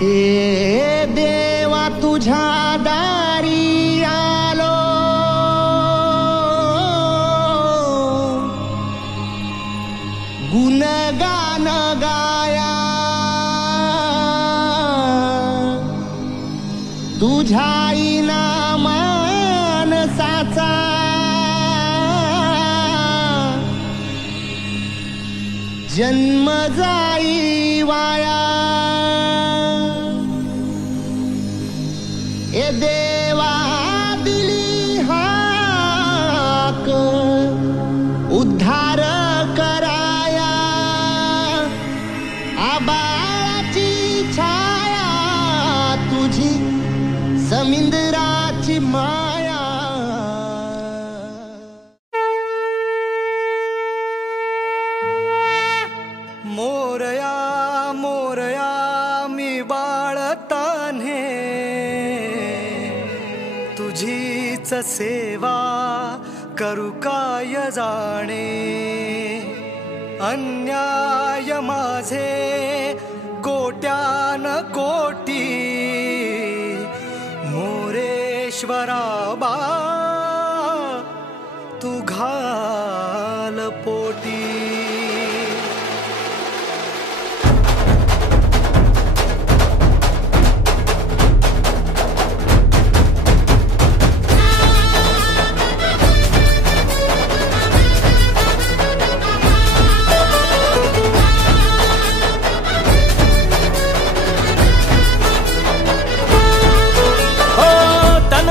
ए देवा तुझ्या दारी आलो, गुणगान गाया तुझ्या मानसाचा जन्म जाई वाया। ए देवा दिली हाक उद्धार कराया, आबाळाची छाया तुझी समिंदराची माया। मोरया मोरया मी बाळतान्हे, तुझीच सेवा करू काय जाणे। अन्याय माझे कोट्यान कोटी, मोरेश्वरा बा तू घाल पोटी।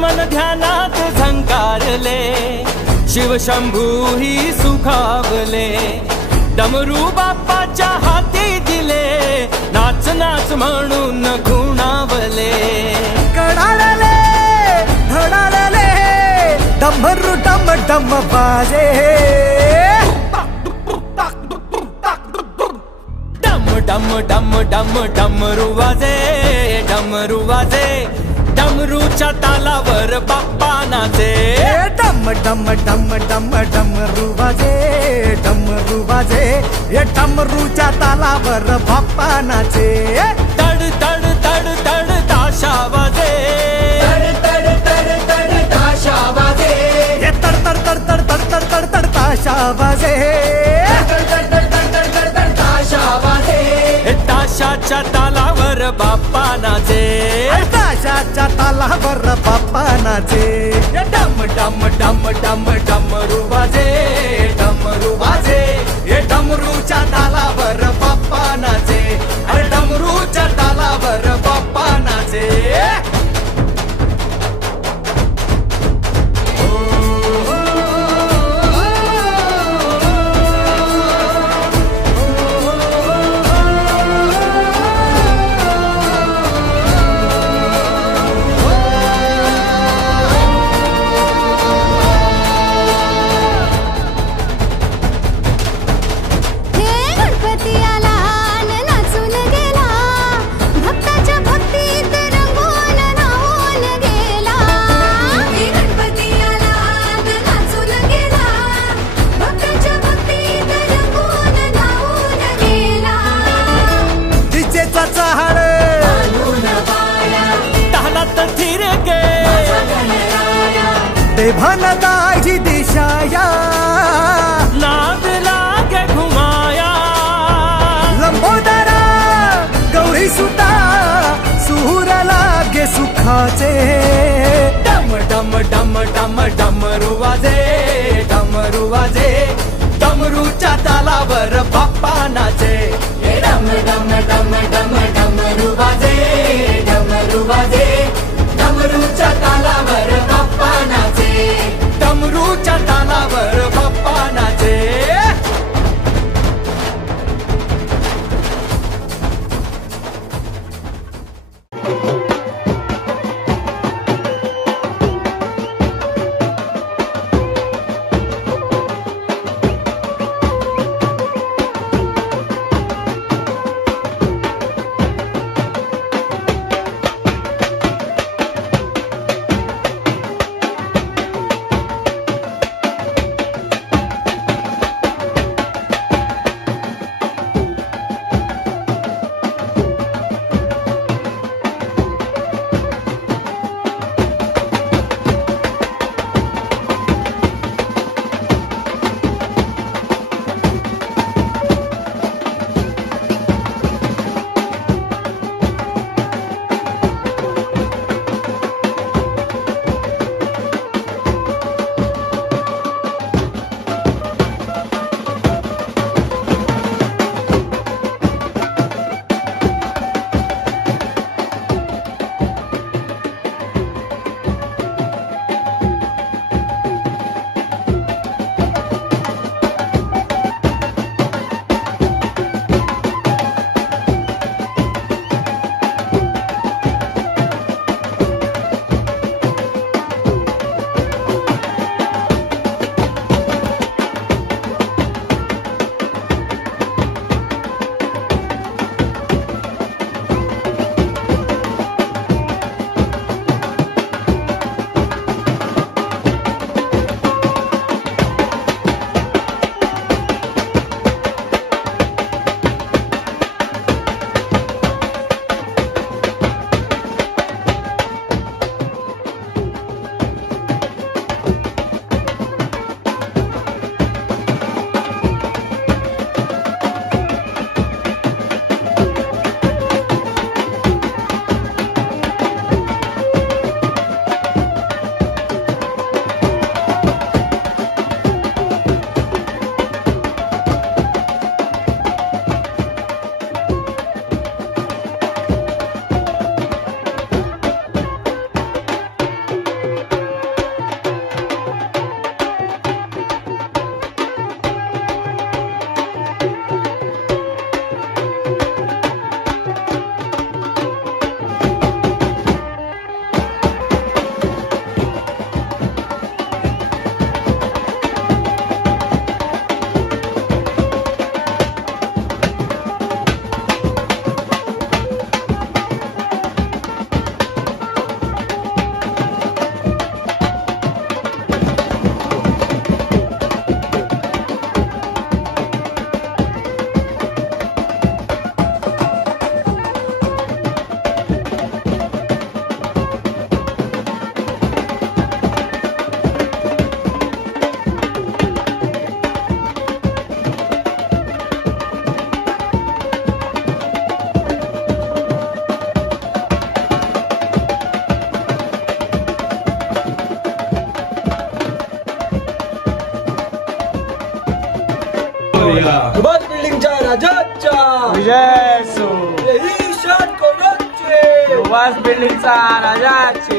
मन ध्यानात झंकारले, शिवशंभू ही सुखावले। डमरू बाप्पाच्या हाती दिले, नाच नाच म्हणून गुणावले। कडाळले धडाळले डमरू डम डम बाजे, डम डम डम डम डमरू वाजे, डमरू वाजे। डमरूच्या तालावर बाप्पा नाचे, डम डम डम डम डमरू वाजे, डमरू वाजे। ये डमरूच्या तालावर बाप्पा नाचे। तड तड तड तड ताशा वाजे, तड तड तड तड ताशा वाजे। ये तड तड तड तड तड तड तड तड ताशा वाजे, तड तड तड तड तड तड तड ताशा वाजे। ताशाच्या तालावर बाप्पा नाचे, ताशाच्या तालावर बाप्पा नाचे। डम डम डम डम डमरू वाजे, डमरू वाजे। ये डमरूच्या तालावर बाप्पा नाचे, अरे डमरूच्या तालावर बाप्पा नाचे। भनदाजी दिशाया, नाद लागे घुमाया। लंबोदरा गौरी सुता, सुर लागे सुखाचे। डम डम डम डम डमरू वाजे, डमरू वाजे। डमरूच्या तालावर बाप्पा नाचे, डम डम डम डम डमरू वाजे, डमरू वाजे। डमरूच्या तालावर बाप्पा नाचे, डमरूच्या तालावर बाप्पा नाचे। राजाच्या विजय सो ही शान कोणाची सुभाष बिल्डिंगचा राजाची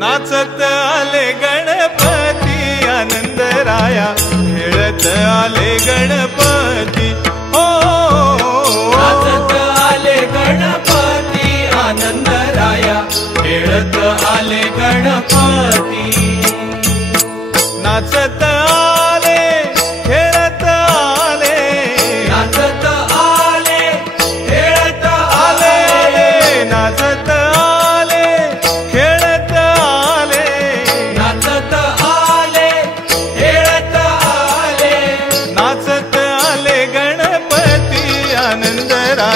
नाचत आले गणपती आनंद राया खेळत आले गणपती ओ नाचत आले गणपती आनंद राया खेळत आले गणपती नाचत आले खेळत आले नाचत आले खेळत आले नाचत आले खेळत आले नाचत आले खेळत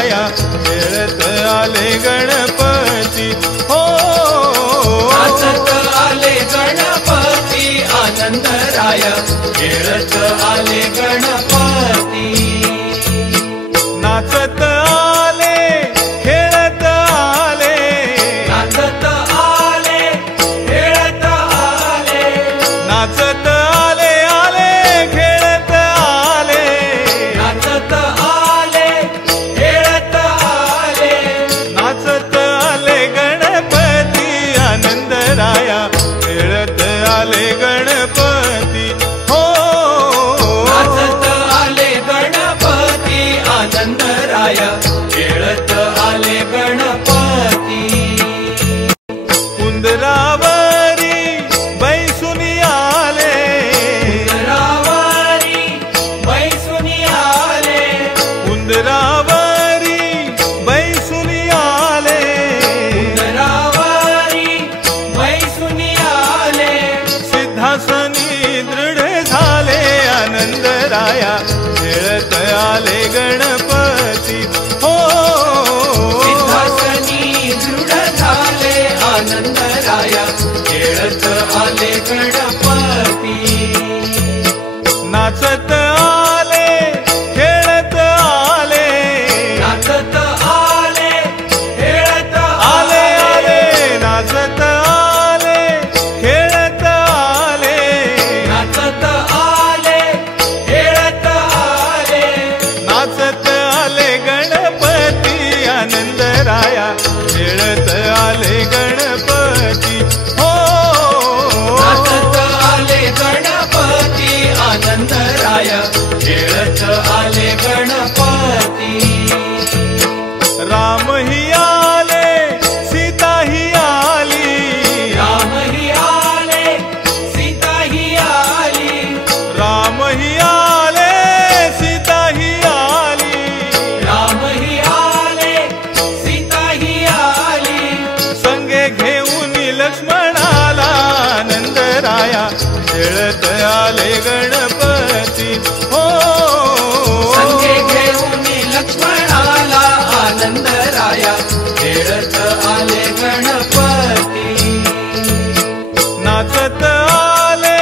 राया खेळत आले गणपती हो नाचत आले गणपती आनंद राया खेळत आले गणपती नाचत आले खेळत आले नाचत आले खेळत आले नाचत आले आले खेळत आले नाचत आले खेळत आले नाचत आले गणपती आनंद राया खेळत आले गणपती हो नाचत आले गणपती आनंद राया खेळत आले गणपती उंदरावरी बैसुनी आले उंदरावरी बैसुनी आले उंदरावरी बैसुनी आले उंदरावरी बैसुनी आले सिद्धासनी दृढ झाले आनंद राया खेळत आले गणपती हो सिंहासनी दृढ झाले आनंद राया खेळत आले गणपती नाचत आले खेळत आले नाचत आले खेळत आले आले नाचत आले खेळत आले नाचत आले खेळत आले नाचत आले गणपती आनंद राया खेळत आले गणपती हो नाचत आले गणपती आनंद राया खेळत आले गणपती रामही आले सीताही आली रामही आले सीताही आली रामही आले सीताही आली रामही आले सीताही आली संगे घेऊन लक्ष्मणाला आनंद राया खेळत आले गणपती हो संगे घेऊन लक्ष्मणाला आनंद राया खेळत आले गणपती नाचत आले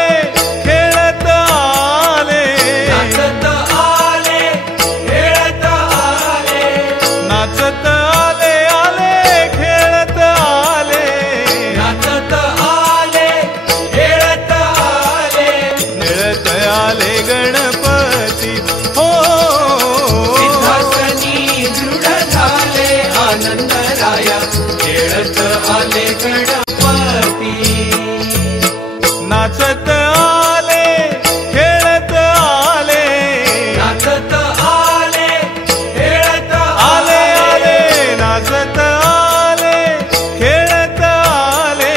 खेळत आले नाचत आले खेळत आले नाचत आले आले खेळत आले नाचत आले खेळत आले खेळत आले गणपती हो सिंहासनी दृढ झाले आनंद राया खेळत आले गणपती नाचत आले खेळत आले नाचत आले खेळत आले आले नाचत आले खेळत आले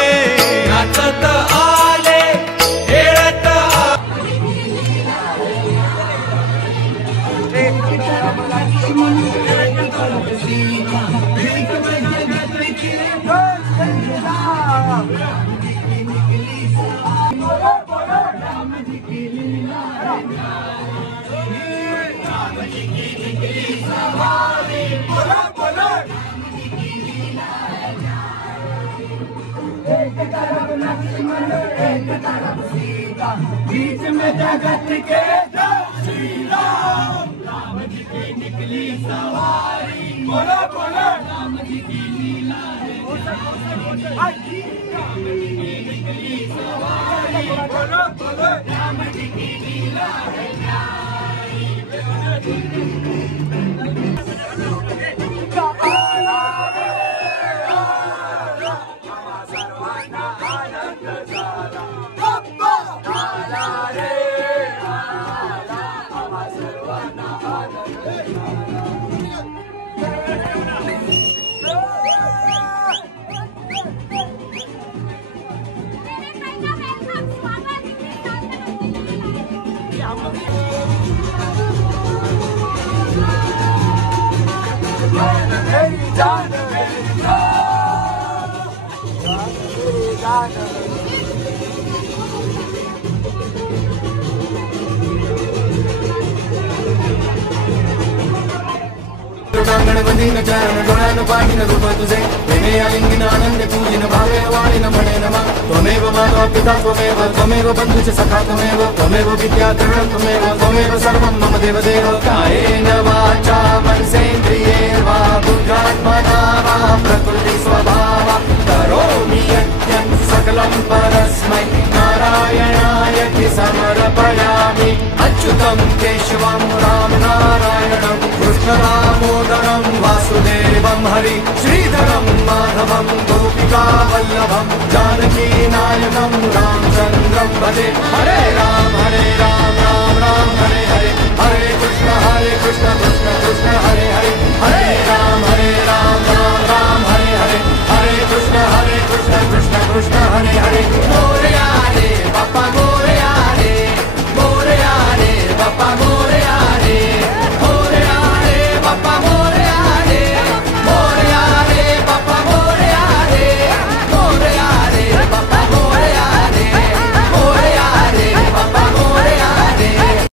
नाचत आले खेळत बीच में जगत के श्री राम राम जी की निकली सवारी बोलो बोलो राम जी की लीला है राम जी की निकली सवारी बोलो बोलो राम जी की लीला है सर्वांना आनंद झाला सर्वांना आनंद झाला गणपतीन चरण डोळ्यानं पाहिन रूप तुझे प्रेमे आलिंगिन आनंदे पूजिन भावे वाणीन म्हणे नमः त्वमेव माता पिता त्वमेव बंधुच सखा त्वमेव विद्या द्रविणं त्वमेव सर्वं मम देवदेव कायेन वाचा मनसेन्द्रिये वा बुद्ध्यात्मना वा प्रकृति स्वभावा करोमि यज्ञं सकलं परस्मै नारायणाय समर्पयामि अच्युतं केशवं राम नारायणं कृष्णदामोदरं वासुदेवं हरि श्रीधरं माधवं गोपिका वल्लभं जानकी नायकं रामचन्द्रं भजे हरे राम राम